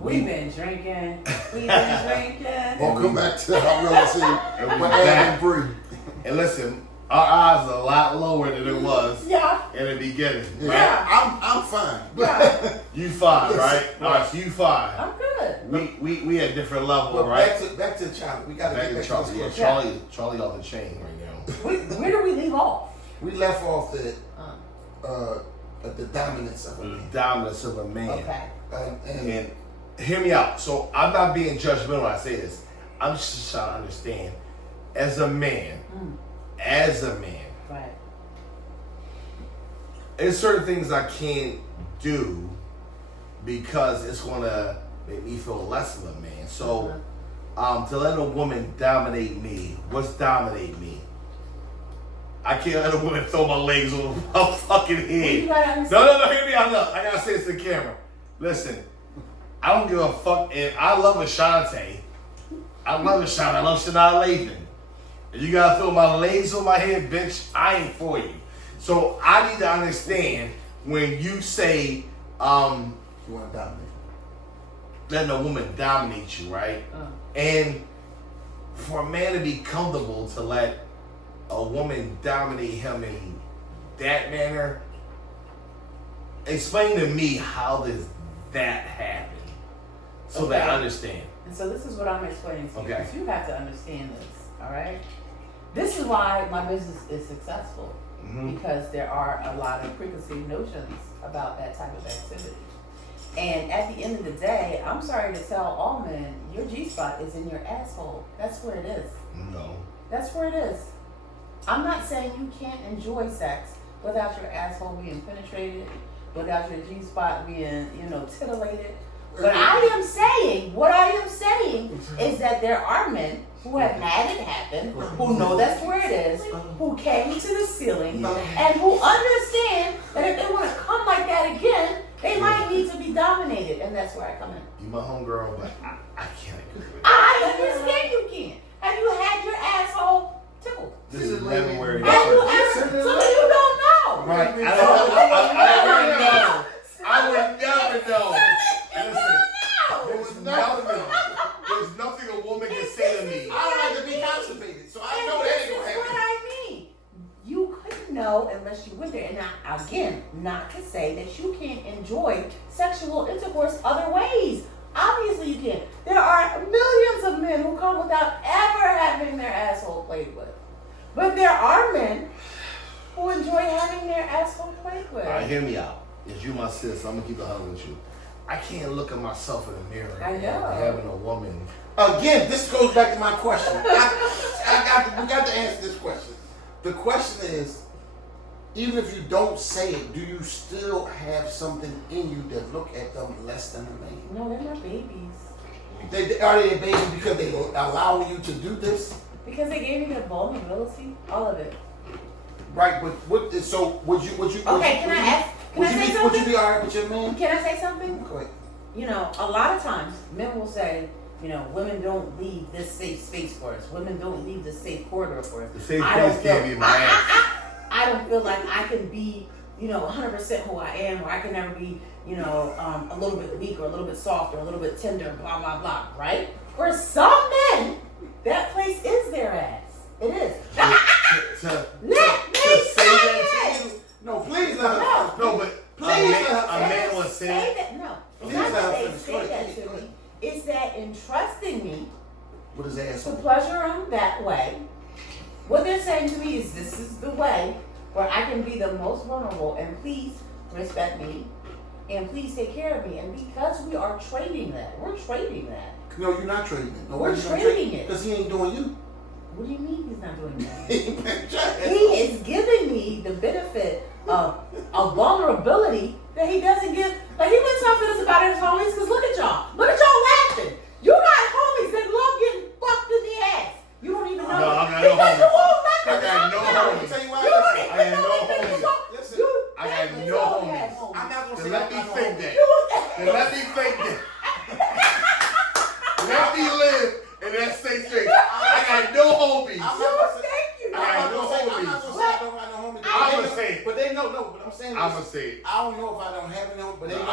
We've been drinking. We've been drinking. Welcome back to our relative with Ed and Bree. And listen, our eyes are a lot lower than it was in the beginning. Right? Yeah, I'm fine. Yeah. You fine, right? All right, so you fine. I'm good. We at different level, But right? back to Charlie. We got to Back get to back Charlie. to Yeah, this question. Charlie off the chain right now. Where do we leave off? We left off the dominance of The it. dominance of a man. Okay. And hear me out. So I'm not being judgmental when I say this. I'm just trying to understand. As a man, Right. there's certain things I can't do because it's gonna make me feel less of a man. So to let a woman dominate me, what's dominate me? I can't let a woman throw my legs over my fucking head. No, hear me out. No, I gotta say this to the camera. Listen, I don't give a fuck. And I love Ashanti. I love Shania Lathan. If you gotta throw my legs on my head, bitch, I ain't for you. So I need to understand when you say You want to dominate. letting a woman dominate you, right? And for a man to be comfortable to let a woman dominate him in that manner, explain to me how does that happen so that I understand. And so this is what I'm explaining to you. Okay. Because you have to understand this, all right? This is why my business is successful. Because there are a lot of preconceived notions about that type of activity. And at the end of the day, I'm sorry to tell all men, your G-spot is in your asshole. That's where it is. No. That's where it is. I'm not saying you can't enjoy sex without your asshole being penetrated, without your G-spot being, titillated. But what I am saying is that there are men who have had it happen, who know that's where it is, who came to the ceiling, and who understand that if they want to come like that again, they might need to be dominated, and that's where I come in. You my homegirl, but I can't agree with that. I understand you can. Have you had your asshole tickled? This is never where it Have you is. ever? So you don't know. Right. I would never know. Listen, there's nothing a woman can say to me. I don't like to be constipated, so I know that ain't gonna This is happen. what I mean. You couldn't know unless you went there. And now, again, not to say that you can't enjoy sexual intercourse other ways. Obviously you can. There are millions of men who come without ever having their asshole played with. But there are men who enjoy having their asshole played with. All right, hear me out. As you my sis, I'm gonna keep it 100 with you. I can't look at myself in the mirror I know. and having a woman. Again, this goes back to my question. We got to answer this question. The question is, even if you don't say it, do you still have something in you that look at them less than a man? No, they're not babies. Are they a baby because they allow you to do this? Because they gave me the vulnerability, all of it. Right, but what? So would you? Okay, can I ask? Can I say Would something? you be alright with your man? Can I say something? Go ahead. A lot of times men will say, women don't leave this safe space for us. Women don't leave this safe corridor for us. The safe place can't be my ass. I don't feel like I can be, 100% who I am, or I can never be, a little bit weak or a little bit soft or a little bit tender, blah, blah, blah, right? For some men, that place is their ass. It is. Let me say it. No, please let her. No, but Please a man was saying. That. No, it's Please not let her that they finish. say that to Go ahead. me. It's that in trusting me With his ass to on. pleasure him that way, what they're saying to me is this is the way where I can be the most vulnerable, and please respect me and please take care of me. And because we are trading that, we're trading that. No, you're not trading it. No, We're you're not trading it. Because he ain't doing you. What do you mean he's not doing that? He He is giving me the benefit of a vulnerability that he doesn't give. Like, he been talking to us about his homies, because look at y'all. Look at y'all laughing. You got homies that love getting fucked in the ass. You don't even know. No, I got no because you homies. won't let I got no them know. homies. Tell you why. You don't I even got know no that homies. you don't- Listen, you I got definitely no don't homies. have I'm not gonna Then say let me I got think no that. You Then let me think that.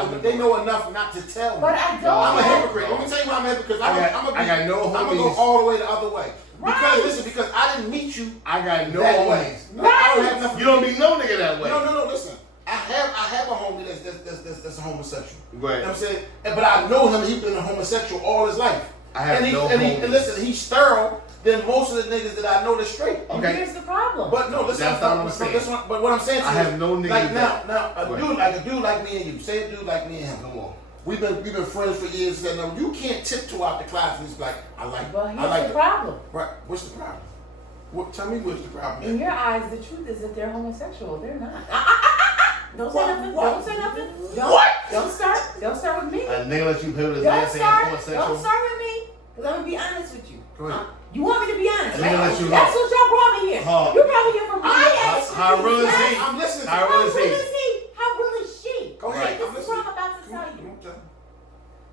but they know enough not to tell me. But I don't. I'm a have- hypocrite. Let me tell you why I'm a hypocrite. I got no I'm gonna go homies. all the way the other way. Right. Because listen, because I didn't meet you I got no that way. homies. I don't have nothing. You don't meet no nigga that way. No. Listen, I have a homie that's a homosexual. Go ahead. You know what I'm saying? But I know him. He's been a homosexual all his life. I have and no and homies. listen, he's thorough than most of the niggas that I know that's straight. And Okay. here's the problem. But no, listen. That's not what I'm saying. But what I'm saying to I you, have no niggas like that- now Go a ahead. dude like me and you. Say a dude like me and him. Come on. We've been friends for years. And no, you can't tiptoe out the closet and just be like, I like. But I here's like the it. problem. Right. What's the problem? Tell me what's the problem. In your eyes, the truth is that they're homosexual. They're not. Don't say What? nothing. What? Don't say nothing. Don't, What? Don't start. Don't start with me. A nigga let you play with his Don't ass saying start. homosexual. Don't start with me. Because I'm going to be honest with you. Go ahead. You want me to be honest, And right? then let you That's know. what y'all brought me here. Huh. You brought me here for my ass. How real is he? I'm listening. How How real real is he? is he? How real is she? Go ahead. This I'm is listening. what I'm about to tell you.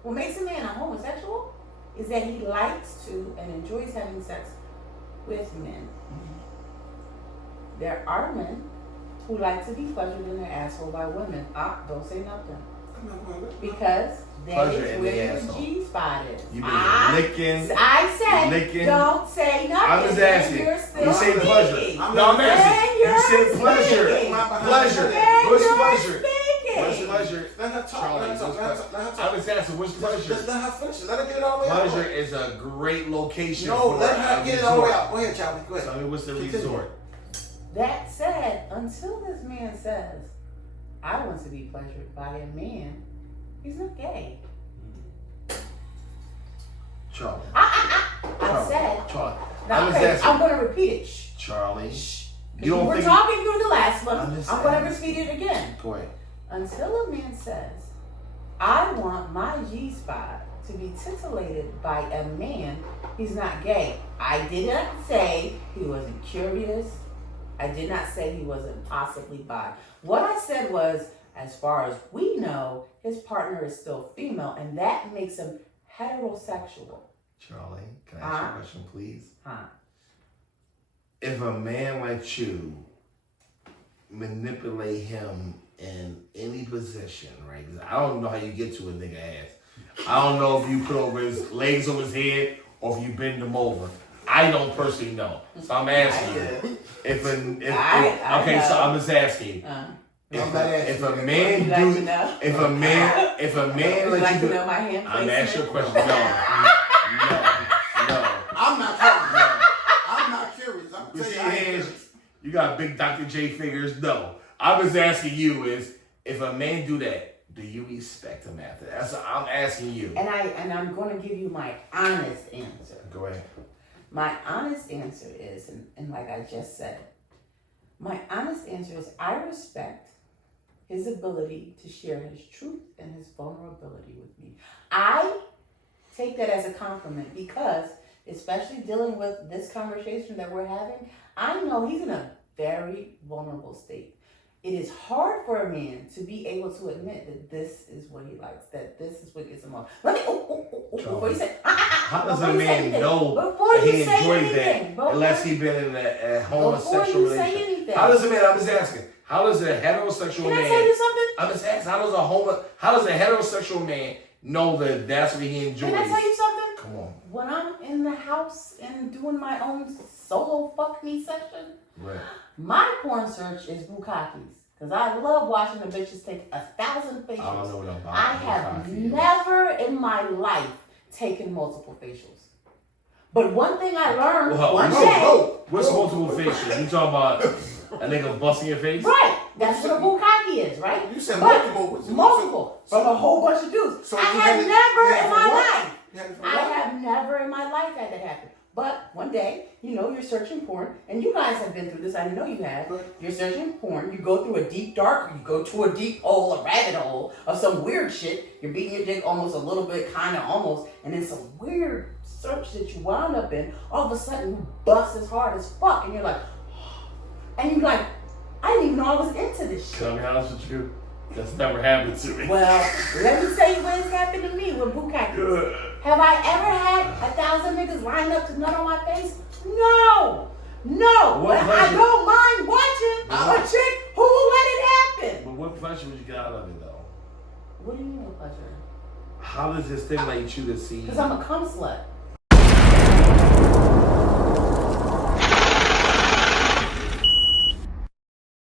What makes a man a homosexual is that he likes to and enjoys having sex with men. There are men who like to be pleasured in their asshole by women. Don't say nothing. Because that Pleasure is in where the your asshole. G-spot is. You been licking. I said, licking. don't say nothing. I'm just asking. You're still You said pleasure. speaking. No, I'm asking. Then You said you're pleasure. speaking. Pleasure. Then What's you're pleasure? speaking. What's pleasure? Let her talk. Charlie, Let her talk. Let her talk. Let her talk. I'm just asking, what's pleasure? Just let her finish it. Let her get it all the way out. Pleasure is a great location No, for let her a get it all the way resort. out. Go ahead, Charlie. Go ahead. Tell me what's the Continue. resort? That said, until this man says, I want to be pleasured by a man, he's not gay. Charlie. I said, Charlie. now, I'm just okay, asking. I'm going to repeat it. Shh. Charlie. Shh. You don't We're think- talking through the last one. I'm just I'm going to saying. repeat it again. Go ahead. Until a man says, I want my G-spot to be titillated by a man, he's not gay. I did not say he wasn't curious. I did not say he wasn't possibly bi. What I said was, as far as we know, his partner is still female, and that makes him heterosexual. Charlie, can I ask you Huh? a question, please? Huh? If a man like you manipulate him in any position, right? 'Cause I don't know how you get to a nigga ass. I don't know if you put over his legs over his head or if you bend him over. I don't personally know. So I'm asking you. Okay, so I'm just asking. If a man Would you like do, to know? if a man Would you let like you to do, know my hand I'm asking you a placement? question. No. I'm not curious. I'm not curious. I'm You telling see you, I ain't hands, curious. you got big Dr. J figures. No, I'm just asking you is if a man do that, do you respect him after? That's what I'm asking you. And I'm going to give you my honest answer. Go ahead. My honest answer is, and like I just said, my honest answer is I respect his ability to share his truth and his vulnerability with me. I take that as a compliment because, especially dealing with this conversation that we're having, I know he's in a very vulnerable state. It is hard for a man to be able to admit that this is what he likes, that this is what gets him off. Let me, before you say, How does before a you say man anything, know before that you he say enjoys anything, that unless before- he been in a before homosexual you say relationship? anything. How does a man? I'm just asking. How does a heterosexual Can I man? tell you something? I'm just asking. How does a heterosexual man know that that's what he enjoys? Can I tell you something? Come on. When I'm in the house and doing my own solo fuck me session, Right. my porn search is Bukakis. Because I love watching the bitches take 1,000 facials. I don't know what about I have Bukkake is. never in my life taken multiple facials. But one thing I learned Well, one no, day. no. What's multiple facials? You talking about a nigga busting your face? Right. That's what a Bukaki is, right? You said But multiple. multiple. From a whole bunch of dudes. So I you have had it- never you had in it my for what? life. You had it for I what? have never in my life had that happen. But one day, you're searching porn, and you guys have been through this. I know you have. Right. You're searching porn. You go through a deep dark. You go to a deep hole, a rabbit hole of some weird shit. You're beating your dick almost a little bit, kind of almost, and then some weird search that you wound up in. All of a sudden, you bust as hard as fuck, and you're like, and you're like, I didn't even know I was into this shit. Tell me honest with you. That's never happened to me. Well, let me tell you what has happened to me with Bukaki. Have I ever had 1,000 niggas lined up to nut on my face? No. What But I pleasure? don't mind watching a chick who will let it happen. But what pleasure would you get out of it though? What do you mean with pleasure? How does it stimulate you to see? Because I'm a cum slut.